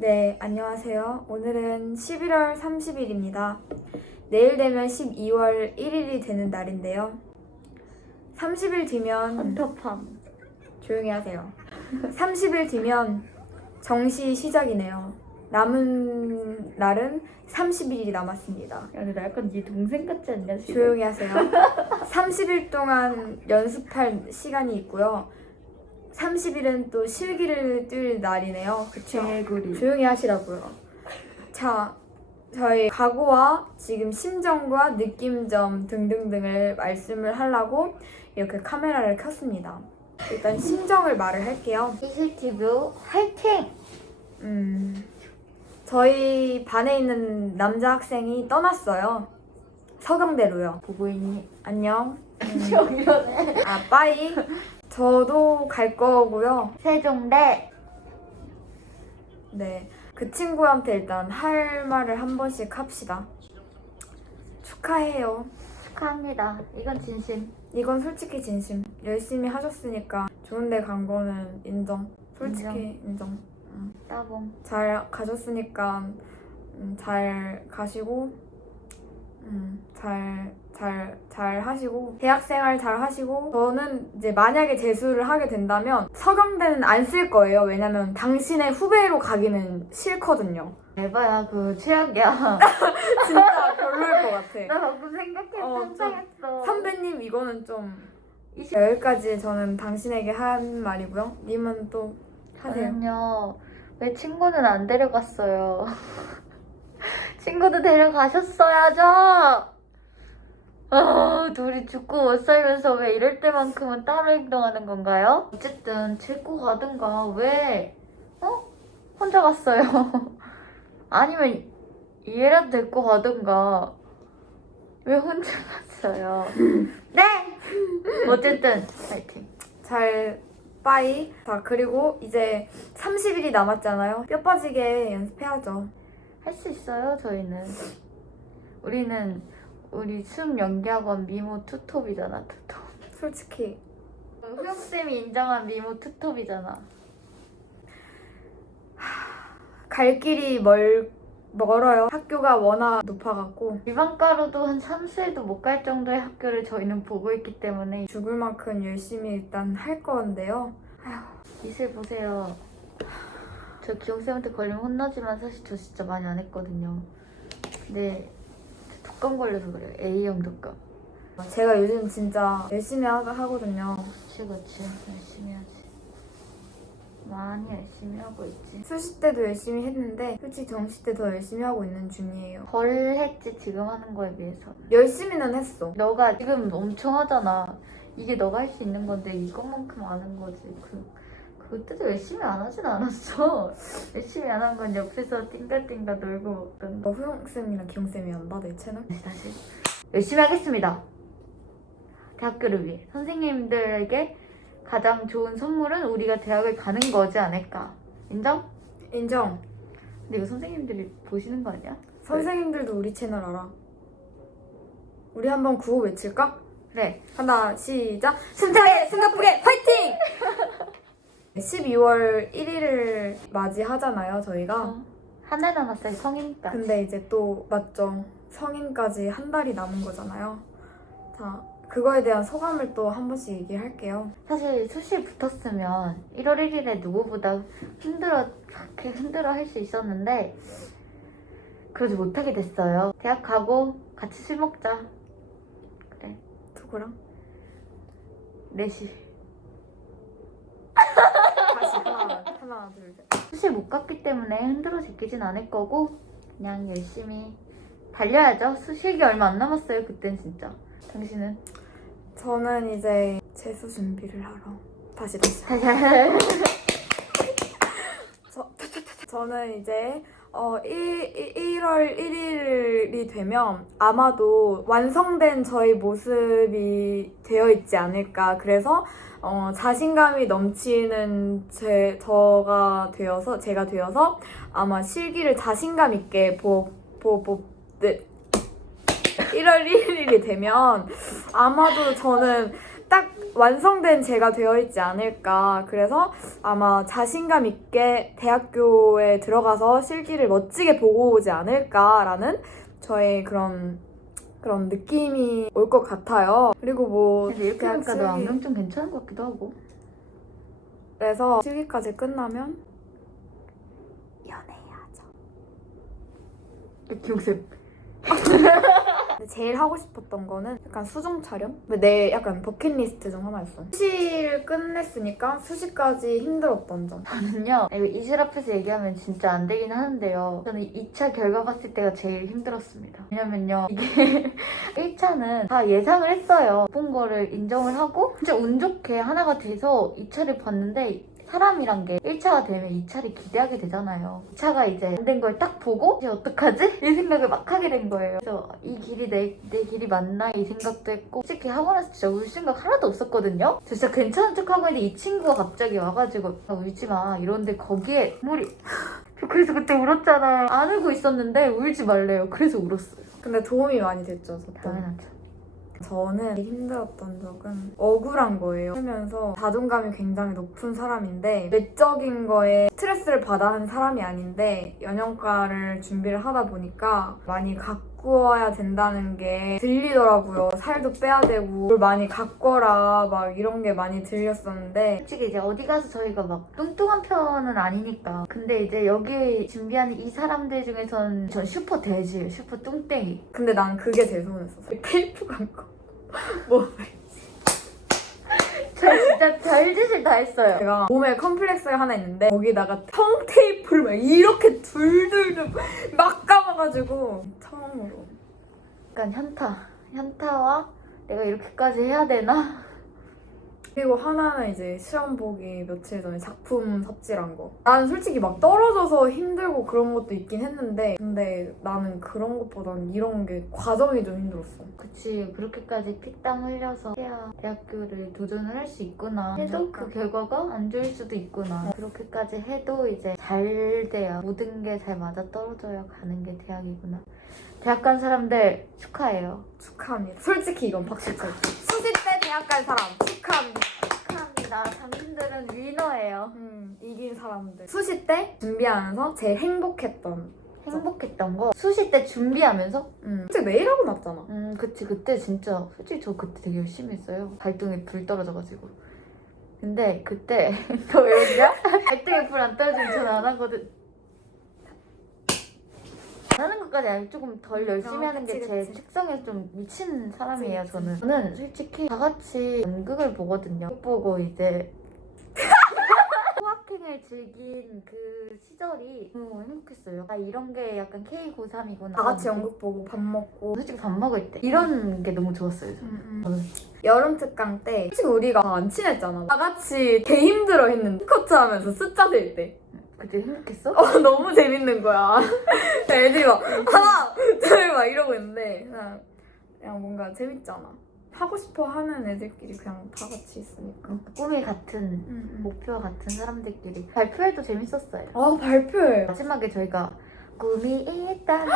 네, 안녕하세요. 오늘은 11월 30일입니다. 내일 되면 12월 1일이 되는 날인데요. 30일 뒤면 헌터팜. 조용히 하세요. 30일 뒤면 정시 시작이네요. 남은 날은 30일이 남았습니다. 야, 근데 나 약간 네 동생 같지 않냐, 지금? 조용히 하세요. 30일 동안 연습할 시간이 있고요. 30일은 또 실기를 뛸 날이네요. 그쵸? 개구리. 조용히 하시라고요. 자, 저희 각오와 지금 심정과 느낌점 등등등을 말씀을 하려고 이렇게 카메라를 켰습니다. 일단 심정을 말을 할게요. 이실티뷰 화이팅! 저희 반에 있는 남자 학생이 떠났어요. 서강대로요. 보고 있니? 안녕. 이러네. 아, 빠이. 저도 갈 거고요. 세종대. 네. 그 친구한테 일단 할 말을 한 번씩 합시다. 축하해요. 축하합니다. 이건 진심. 이건 솔직히 진심. 열심히 하셨으니까 좋은 데 간 거는 인정. 솔직히 인정. 따봉. 잘 가셨으니까 잘 가시고 잘 하시고 대학생활 잘 하시고 저는 이제 만약에 재수를 하게 된다면 서강대는 안 쓸 거예요. 왜냐면 당신의 후배로 가기는 싫거든요. 에바야, 그 최악이야. 진짜 별로일 것 같아. 나 방금 상상했어. 선배님 이거는 좀 여기까지 저는 당신에게 한 말이고요. 님은 또 하세요. 저는요, 왜 친구는 안 데려갔어요? 친구도 데려가셨어야죠! 둘이 죽고 못 살면서 왜 이럴 때만큼은 따로 행동하는 건가요? 어쨌든 데리고 가든가 왜 혼자 갔어요? 아니면 얘라도 데리고 가든가 왜 혼자 갔어요? 네! 어쨌든 파이팅. 잘 빠이. 자, 그리고 이제 30일이 남았잖아요. 뼈 빠지게 연습해야죠. 할 수 있어요, 저희는. 우리 숨 연기학원 미모 투톱이잖아, 투톱. 솔직히 후영쌤이 인정한 미모 투톱이잖아. 갈 길이 멀어요. 학교가 워낙 높아갖고 일반과로도 한 3수에도 못 갈 정도의 학교를 저희는 보고 있기 때문에 죽을 만큼 열심히 일단 할 건데요. 이슬 보세요. 저 기영쌤한테 걸리면 혼나지만 사실 저 진짜 많이 안 했거든요. 근데 저 독감 걸려서 그래요. A형 독감. 제가 요즘 진짜 열심히 하거든요. 그치. 열심히 하지. 많이 열심히 하고 있지. 수시 때도 열심히 했는데 솔직히 정시 때 더 열심히 하고 있는 중이에요. 덜 했지, 지금 하는 거에 비해서. 열심히는 했어. 너가 지금 엄청 하잖아. 이게 너가 할 수 있는 건데 이것만큼 아는 거지. 그때도 열심히 안 하진 않았어. 열심히 안 한 건 옆에서 띵가띵가 놀고 먹던 거. 후영쌤이랑 기영쌤이 안 봐, 내 채널? 다시 열심히 하겠습니다. 대학교를 위해 선생님들에게 가장 좋은 선물은 우리가 대학을 가는 거지 않을까. 인정? 인정. 근데 이거 선생님들이 보시는 거 아니야? 선생님들도 우리 채널 알아. 우리 한번 구호 외칠까? 그래. 하나, 시작! 순탄의 승가쁘게 화이팅! 12월 1일을 맞이하잖아요, 저희가. 한 달 남았어요, 성인까지. 근데 이제 또 맞죠. 성인까지 한 달이 남은 거잖아요. 자, 그거에 대한 소감을 또 한 번씩 얘기할게요. 사실 수시에 붙었으면 1월 1일에 누구보다 힘들어 할 수 있었는데 그러지 못하게 됐어요. 대학 가고 같이 술 먹자. 그래. 누구랑? 4시. 다시 하나, 둘, 셋. 수시에 못 갔기 때문에 흔들어 제끼진 않을 거고 그냥 열심히 달려야죠. 수시기 얼마 안 남았어요. 그땐 진짜. 당신은? 저는 이제 재수 준비를 하러 다시 저는 이제 1월 1일이 되면 아마도 완성된 저희 모습이 되어 있지 않을까. 그래서 자신감이 넘치는 제가 되어서 아마 실기를 자신감 있게 1월 1일이 되면 아마도 저는 딱 완성된 제가 되어 있지 않을까. 그래서 아마 자신감 있게 대학교에 들어가서 실기를 멋지게 보고 오지 않을까라는 저의 그런 느낌이 올 것 같아요. 그리고 뭐 근데 이렇게 대학 하니까 너 실기- 안경 좀 괜찮은 것 같기도 하고. 그래서 실기까지 끝나면 연애해야죠. 기억생. 근데 제일 하고 싶었던 거는 약간 수중 촬영? 내 약간 버킷리스트 중 하나였어. 수시를 끝냈으니까 수시까지 힘들었던 점. 저는요, 이거 이실 앞에서 얘기하면 진짜 안 되긴 하는데요. 저는 2차 결과 봤을 때가 제일 힘들었습니다. 왜냐면요, 이게 1차는 다 예상을 했어요. 본 거를 인정을 하고 진짜 운 좋게 하나가 돼서 2차를 봤는데 사람이란 게 1차가 되면 2차를 기대하게 되잖아요. 2차가 이제 안 된 걸 딱 보고 이제 어떡하지? 이 생각을 막 하게 된 거예요. 그래서 이 길이 내 길이 맞나? 이 생각도 했고 솔직히 하고 나서 진짜 울 생각 하나도 없었거든요. 저 진짜 괜찮은 척하고 있는데 이 친구가 갑자기 와가지고 야, 울지 마 이러는데 거기에 눈물이 저 그래서 그때 울었잖아. 안 울고 있었는데 울지 말래요. 그래서 울었어요. 근데 도움이 많이 됐죠, 저 때문에. 당연하죠. 저는 힘들었던 적은 억울한 거예요. 살면서 자존감이 굉장히 높은 사람인데 외적인 거에 스트레스를 받아 하는 사람이 아닌데 연영과를 준비를 하다 보니까 많이 가꾸어야 된다는 게 들리더라고요. 살도 빼야 되고 뭘 많이 가꿔라 막 이런 게 많이 들렸었는데 솔직히 이제 어디 가서 저희가 막 뚱뚱한 편은 아니니까. 근데 이제 여기 준비하는 이 사람들 중에선 전 슈퍼 돼지예요. 슈퍼 뚱땡이. 근데 난 그게 제일 서운했었어. 테이프 간 거. 뭐 저 진짜 별짓을 다 했어요. 제가 몸에 컴플렉스가 하나 있는데 거기다가 텅 테이프를 막 이렇게 둘둘둘 막 감아가지고 처음으로 약간 현타와 내가 이렇게까지 해야 되나? 그리고 하나는 이제 시험 보기 며칠 전에 작품 삽질한 거. 나는 솔직히 막 떨어져서 힘들고 그런 것도 있긴 했는데 근데 나는 그런 것보다는 이런 게 과정이 좀 힘들었어. 그치, 그렇게까지 피땀 흘려서 해야 대학교를 도전을 할 수 있구나 해도 그 결과가 안 좋을 수도 있구나. 그렇게까지 해도 이제 잘 돼야 모든 게 잘 맞아 떨어져야 가는 게 대학이구나. 대학 간 사람들 축하해요. 축하합니다. 솔직히 이건 박수 쳐. 수시 때 대학 갈 사람 축하합니다. 축하합니다. 당신들은 위너예요. 이긴 사람들. 수시 때 준비하면서 제일 행복했던. 행복했던 거 수시 때 준비하면서 솔직히 매일 하고 났잖아. 그치. 그때 진짜 솔직히 저 그때 되게 열심히 했어요. 발등에 불 떨어져가지고. 근데 그때 너 왜 웃냐? 발등에 불 안 떨어지면 저는 안 하거든. 안 하는 것까지 아니고 조금 덜 열심히 하는 게 제 그치. 특성에 좀 미친 사람이에요. 그치. 저는 솔직히 다 같이 연극을 보거든요. 그거 보고 이제 소확행을 즐긴 그 시절이 너무 행복했어요. 아 이런 게 약간 K-고3이구나. 다 같이 연극 보고 밥 먹고. 솔직히 밥 먹을 때 이런 게 너무 좋았어요. 저는. 여름 특강 때 솔직히 우리가 안 친했잖아. 다 같이 개 힘들어 했는데 커트 하면서 숫자 셀 때. 그때 행복했어? 너무 재밌는 거야. 애들이 막 하나 둘 막 이러고 있는데 그냥 뭔가 재밌잖아. 하고 싶어 하는 애들끼리 그냥 다 같이 있으니까. 꿈이 같은 목표와 같은 사람들끼리 발표회도 재밌었어요. 발표해. 마지막에 저희가 꿈이 있다는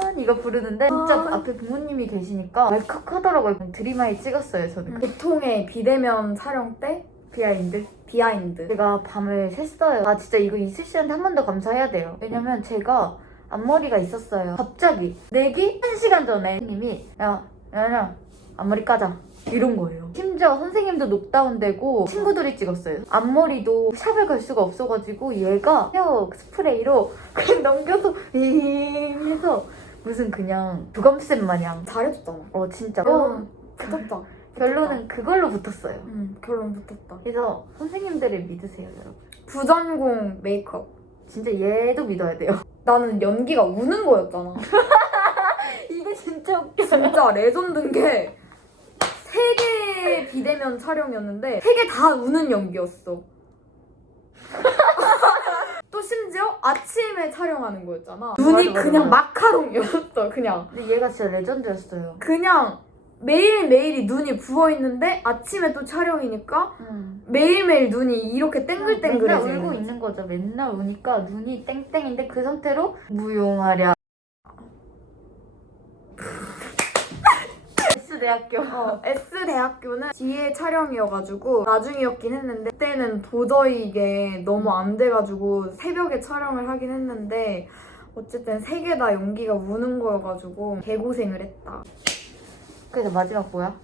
건 이거 부르는데 진짜 앞에 부모님이 계시니까 왈칵 하더라고요. 드림아이 찍었어요 저는. 보통의 비대면 촬영 때 비하인드. 제가 밤을 샜어요. 아 진짜 이거 이슬 씨한테 한 번 더 감사해야 돼요. 왜냐면 제가 앞머리가 있었어요. 갑자기 내기 1시간 전에 선생님이 야 앞머리 까자 이런 거예요. 심지어 선생님도 녹다운되고 친구들이 찍었어요. 앞머리도 샵을 갈 수가 없어가지고 얘가 헤어 스프레이로 그냥 넘겨서 해서 무슨 그냥 부검쌤 마냥 잘해줬잖아. 진짜 붙었다. 결론은 그걸로 붙었어요. 결론 붙었다. 그래서 선생님들을 믿으세요 여러분. 부전공 메이크업. 진짜 얘도 믿어야 돼요. 나는 연기가 우는 거였잖아. 이게 진짜 웃겨. 진짜 레전드인 게 3개 비대면 촬영이었는데 3개 다 우는 연기였어. 또 심지어 아침에 촬영하는 거였잖아. 눈이 맞아. 그냥 마카롱이었어. 그냥 근데 얘가 진짜 레전드였어요. 그냥 매일매일이 눈이 부어있는데 아침에 또 촬영이니까 매일매일 눈이 이렇게 맨날 땡글땡글해지는 울고 있는 거죠. 맨날 우니까 눈이 땡땡인데 그 상태로 무용하랴. S대학교. S대학교는 뒤에 촬영이어가지고 나중이었긴 했는데 그때는 도저히 이게 너무 안 돼가지고 새벽에 촬영을 하긴 했는데 어쨌든 세 개 다 연기가 우는 거여가지고 개고생을 했다. 그래서 마지막 뭐야?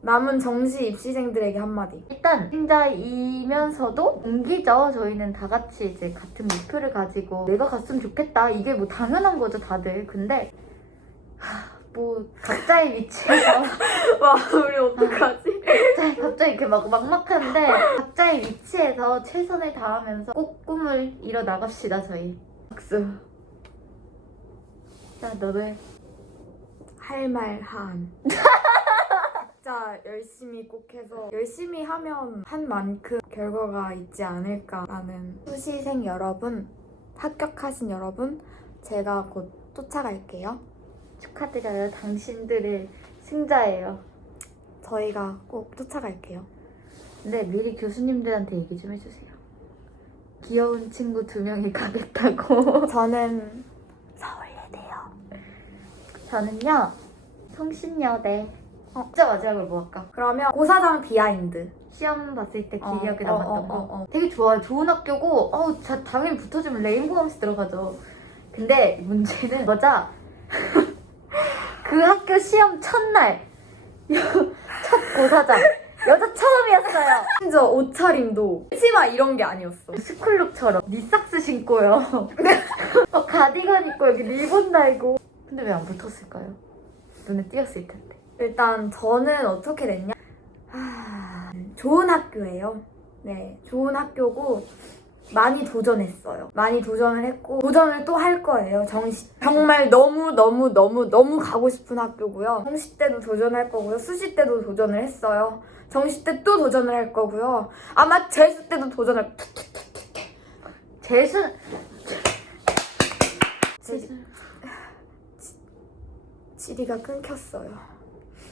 남은 정시 입시생들에게 한마디. 일단 신자이면서도 동기죠. 저희는 다 같이 이제 같은 목표를 가지고 내가 갔으면 좋겠다. 이게 뭐 당연한 거죠, 다들. 근데 뭐 각자의 위치에서 와 우리 어떡하지? 갑자기 이렇게 막 막막한데 각자의 위치에서 최선을 다하면서 꼭 꿈을 이뤄 나갑시다, 저희. 박수. 자, 너는 할 말 한. 진짜 열심히 꼭 해서 열심히 하면 한 만큼 결과가 있지 않을까라는. 수시생 여러분, 합격하신 여러분, 제가 곧 쫓아갈게요. 축하드려요. 당신들의 승자예요. 저희가 꼭 쫓아갈게요. 근데 미리 교수님들한테 얘기 좀 해주세요. 귀여운 친구 2명이 가겠다고. 저는 서울예대요. 저는요, 성신여대. 진짜 마지막으로 뭐 할까? 그러면 고사장 비하인드. 시험 봤을 때 어, 기억에 어, 남았던 어, 거. 어, 어. 되게 좋아요. 좋은 학교고, 당연히 붙어주면 레인보우 하면서 들어가죠. 근데 문제는 여자. 그 학교 시험 첫날. 첫 고사장. 여자 처음이었어요. 심지어 옷차림도 치마 이런 게 아니었어. 스쿨룩처럼 니삭스 신고요. 가디건 입고 여기 리본 달고. 근데 왜 안 붙었을까요? 눈에 띄었을 텐데. 일단 저는 어떻게 됐냐? 좋은 학교예요. 네, 좋은 학교고 많이 도전했어요. 많이 도전을 했고 도전을 또 할 거예요. 정말 너무 가고 싶은 학교고요. 정시 때도 도전할 거고요. 수시 때도 도전을 했어요. 정시 때 또 도전을 할 거고요. 아마 재수 때도 도전할. 재수. 지리가 끊겼어요.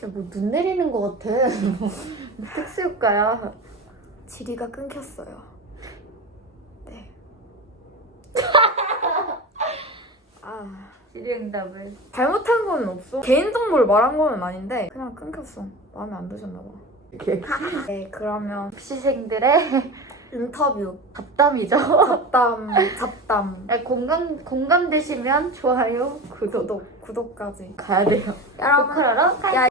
뭐 눈 내리는 것 같아. 특수효과야. 지리가 끊겼어요. 네. 질의응답을. 잘못한 건 없어. 개인정보를 말한 건 아닌데 그냥 끊겼어. 마음에 안 드셨나 봐. 네, 그러면 입시생들의 인터뷰 잡담이죠. 잡담 공감되시면 좋아요, 구독 구독까지 가야 돼요. 여러분 보컬하러